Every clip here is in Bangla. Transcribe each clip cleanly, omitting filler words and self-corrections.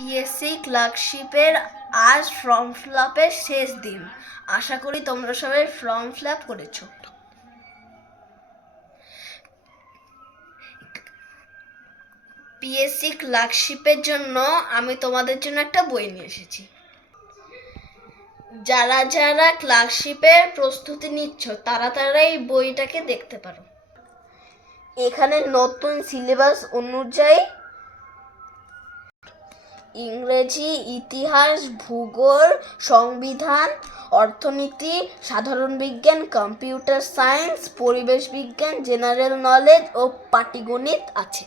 পিএসসি ক্লার্কশিপের আজ ফর্ম ফিল আপের শেষ দিন। আশা করি তোমরা সবাই ফর্ম ফিল আপ করেছো। পিএসসি ক্লার্কশিপের জন্য আমি তোমাদের জন্য একটা বই নিয়ে এসেছি। যারা যারা ক্লার্কশিপের প্রস্তুতি নিচ্ছ তারা এই বইটাকে দেখতে পারো। এখানে নতুন সিলেবাস অনুযায়ী ইংরেজি, ইতিহাস, ভূগোল, সংবিধান, অর্থনীতি, সাধারণ বিজ্ঞান, কম্পিউটার সায়েন্স, পরিবেশ বিজ্ঞান, জেনারেল নলেজ ও পাটিগণিত আছে।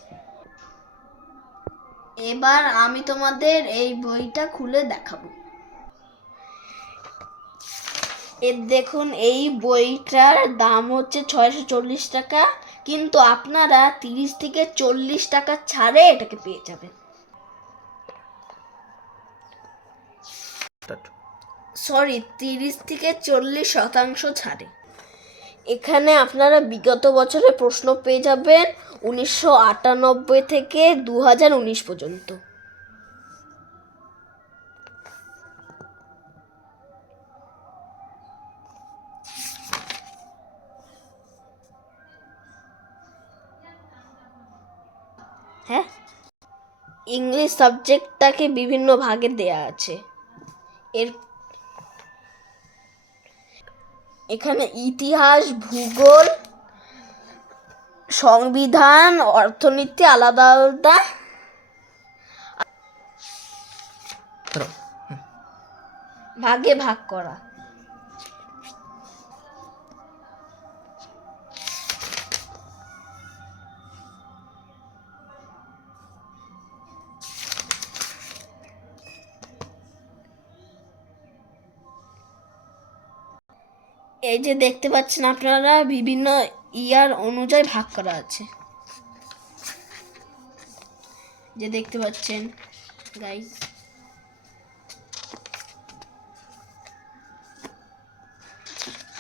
এবার আমি তোমাদের এই বইটা খুলে দেখাবো। দেখুন, এই বইটার দাম হচ্ছে 640 টাকা, কিন্তু আপনারা 30 থেকে 40 টাকা ছাড়ে এটাকে পেয়ে যাবেন। সরি, 30 থেকে 40% ছাড়ে। এখানে আপনারা বিগত বছরের প্রশ্ন পেয়ে যাবেন 1998 থেকে 2019 পর্যন্ত। হ্যাঁ, ইংলিশ সাবজেক্টটাকে বিভিন্ন ভাগে দেয়া আছে। এখানে ইতিহাস, ভূগোল, সংবিধান, অর্থনীতি আলাদা আলাদা ভাগে ভাগ করা। এই যে দেখতে পাচ্ছেন আপনারা, বিভিন্ন ইয়ার অনুযায়ী ভাগ করা আছে। যে দেখতে পাচ্ছেন গাইস,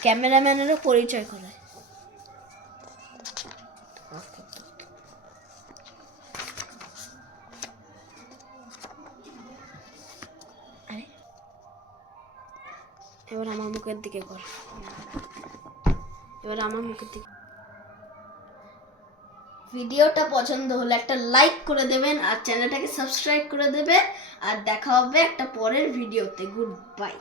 ক্যামেরাম্যানেরও পরিচয় করায়। এবার আমার মুখের দিকে কর। ভিডিওটা পছন্দ হলে একটা লাইক করে দেবেন আর চ্যানেলটাকে সাবস্ক্রাইব করে দেবেন। আর দেখা হবে একটা পরের ভিডিওতে। Good bye.